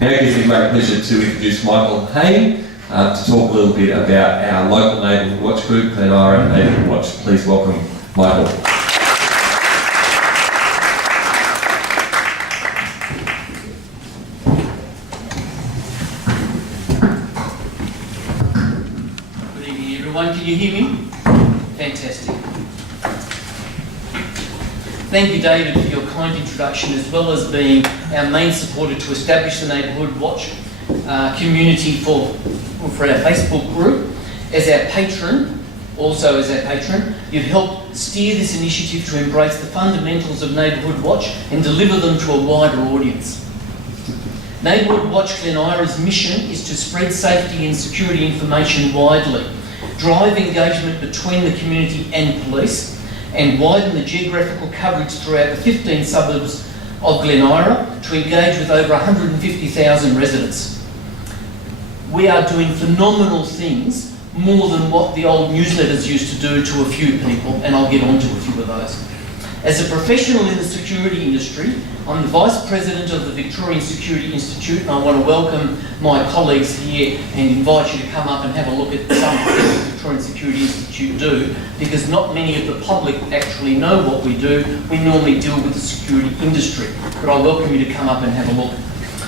Now it gives me great pleasure to introduce Michael Hain to talk a little bit about our local Neighbourhood Watch group, Glen Eira Neighbourhood Watch. Please welcome Michael. Good evening, everyone. Can you hear me? Fantastic. Thank you, David, for your kind introduction, as well as being our main supporter to establish the Neighbourhood Watch community for our Facebook group. As our patron, you've helped steer this initiative to embrace the fundamentals of Neighbourhood Watch and deliver them to a wider audience. Neighbourhood Watch Glen Eira's mission is to spread safety and security information widely, drive engagement between the community and police, and widen the geographical coverage throughout the 15 suburbs of Glen Eira to engage with over 150,000 residents. We are doing phenomenal things, more than what the old newsletters used to do to a few people, and I'll get on to a few of those. As a professional in the security industry, I'm the Vice President of the Victorian Security Institute, and I want to welcome my colleagues here and invite you to come up and have a look at some of the Victorian Security Institute do, because not many of the public actually know what we do. We normally deal with the security industry, but I welcome you to come up and have a look.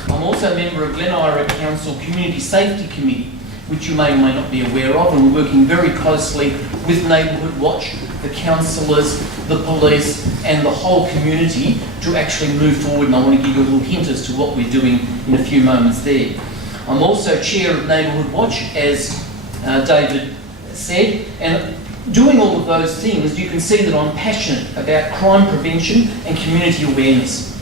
I'm also a member of Glen Eira Council Community Safety Committee, which you may or may not be aware of, and we're working very closely with Neighbourhood Watch, the councillors, the police and the whole community to actually move forward, and I want to give you a little hint as to what we're doing in a few moments there. I'm also chair of Neighbourhood Watch, as David said, and doing all of those things, you can see that I'm passionate about crime prevention and community awareness.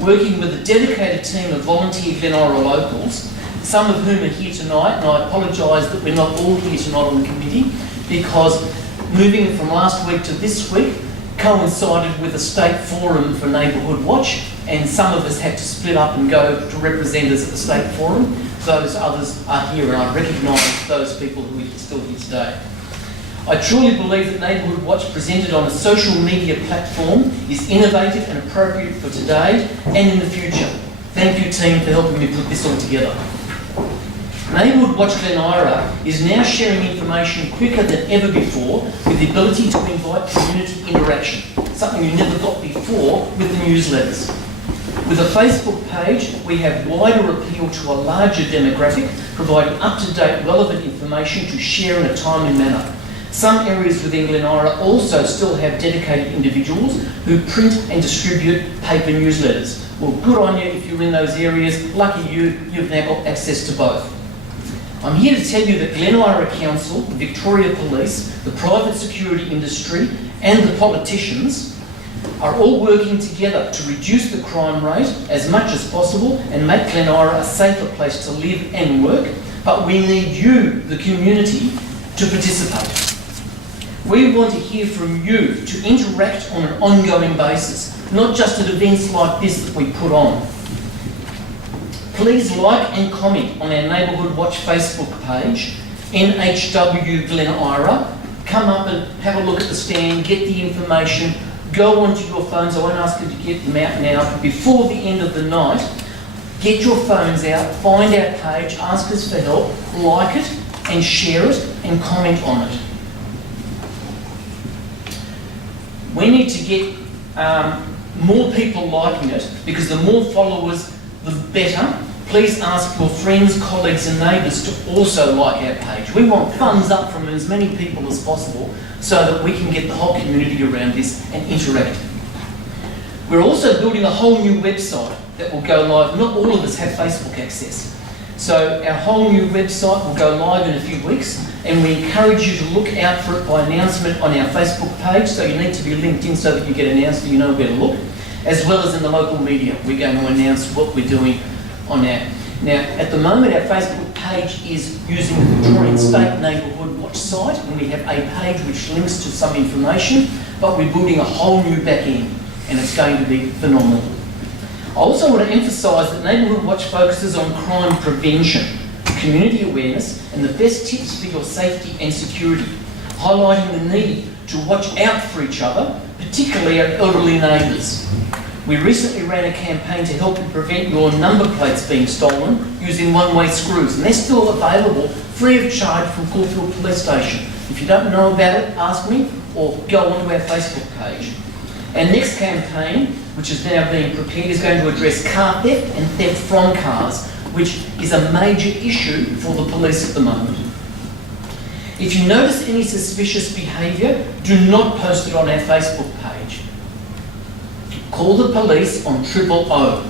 Working with a dedicated team of volunteer Glen Eira locals, some of whom are here tonight, and I apologise that we're not all here tonight on the committee, because moving from last week to this week coincided with a state forum for Neighbourhood Watch, and some of us had to split up and go to represent us at the state forum. Those others are here, and I recognise those people who are still here today. I truly believe that Neighbourhood Watch presented on a social media platform is innovative and appropriate for today and in the future. Thank you, team, for helping me put this all together. Neighbourhood Watch Glen Eira is now sharing information quicker than ever before, with the ability to invite community interaction, something you never got before with the newsletters. With a Facebook page, we have wider appeal to a larger demographic, providing up-to-date relevant information to share in a timely manner. Some areas within Glen Eira also still have dedicated individuals who print and distribute paper newsletters. Well, good on you if you're in those areas. Lucky you, you've now got access to both. I'm here to tell you that Glen Eira Council, the Victoria Police, the private security industry and the politicians are all working together to reduce the crime rate as much as possible and make Glen Eira a safer place to live and work, but we need you, the community, to participate. We want to hear from you, to interact on an ongoing basis, not just at events like this that we put on. Please like and comment on our Neighbourhood Watch Facebook page, NHW Glen Eira. Come up and have a look at the stand, get the information, go onto your phones. I won't ask you to get them out now, but before the end of the night, get your phones out, find our page, ask us for help, like it and share it and comment on it. We need to get more people liking it, because the more followers, the better. Please ask your friends, colleagues and neighbours to also like our page. We want thumbs up from as many people as possible so that we can get the whole community around this and interact. We're also building a whole new website that will go live. Not all of us have Facebook access. So our whole new website will go live in a few weeks, and we encourage you to look out for it by announcement on our Facebook page. So you need to be linked in so that you get announced and you know where to look, as well as in the local media. We're going to announce what we're doing on that. Now, at the moment, our Facebook page is using the Victorian State Neighbourhood Watch site, and we have a page which links to some information, but we're building a whole new back end, and it's going to be phenomenal. I also want to emphasise that Neighbourhood Watch focuses on crime prevention, community awareness, and the best tips for your safety and security, highlighting the need to watch out for each other, particularly our elderly neighbours. We recently ran a campaign to help you prevent your number plates being stolen using one-way screws, and they're still available free of charge from Caulfield Police Station. If you don't know about it, ask me or go onto our Facebook page. Our next campaign, which is now being prepared, is going to address car theft and theft from cars, which is a major issue for the police at the moment. If you notice any suspicious behaviour, do not post it on our Facebook page. Call the police on 000.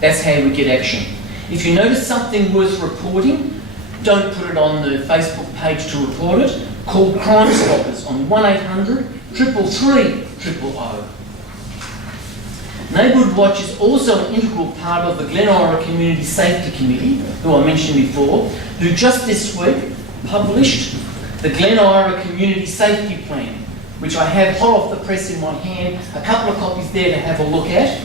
That's how we get action. If you notice something worth reporting, don't put it on the Facebook page to report it. Call Crime Stoppers on 1800 333 000. Neighbourhood Watch is also an integral part of the Glen Eira Community Safety Committee, who I mentioned before, who just this week published the Glen Eira Community Safety Plan, which I have hot off the press in my hand, a couple of copies there to have a look at.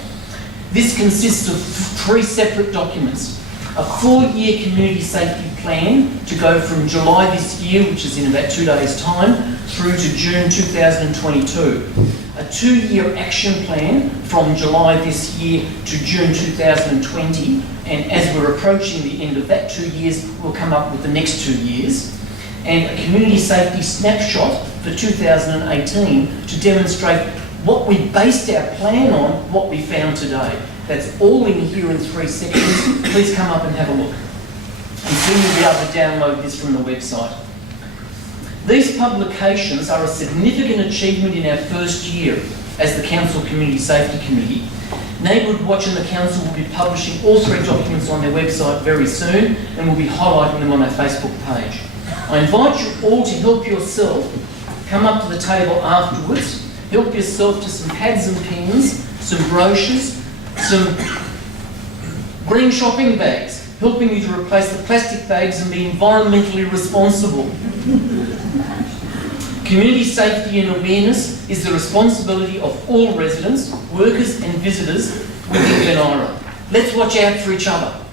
This consists of 3 separate documents. A 4-year community safety plan to go from July this year, which is in about 2 days' time, through to June 2022. A 2-year action plan from July this year to June 2020, and as we're approaching the end of that 2 years, we'll come up with the next 2 years. And a community safety snapshot for 2018 to demonstrate what we based our plan on, what we found today. That's all in here in 3 sections. Please come up and have a look. And soon you'll be able to download this from the website. These publications are a significant achievement in our first year as the Council Community Safety Committee. Neighbourhood Watch and the Council will be publishing all 3 documents on their website very soon, and we'll be highlighting them on our Facebook page. I invite you all to help yourself. Come up to the table afterwards, help yourself to some pads and pens, some brochures, some green shopping bags, helping you to replace the plastic bags and be environmentally responsible. Community safety and awareness is the responsibility of all residents, workers and visitors within Glen Eira. Let's watch out for each other.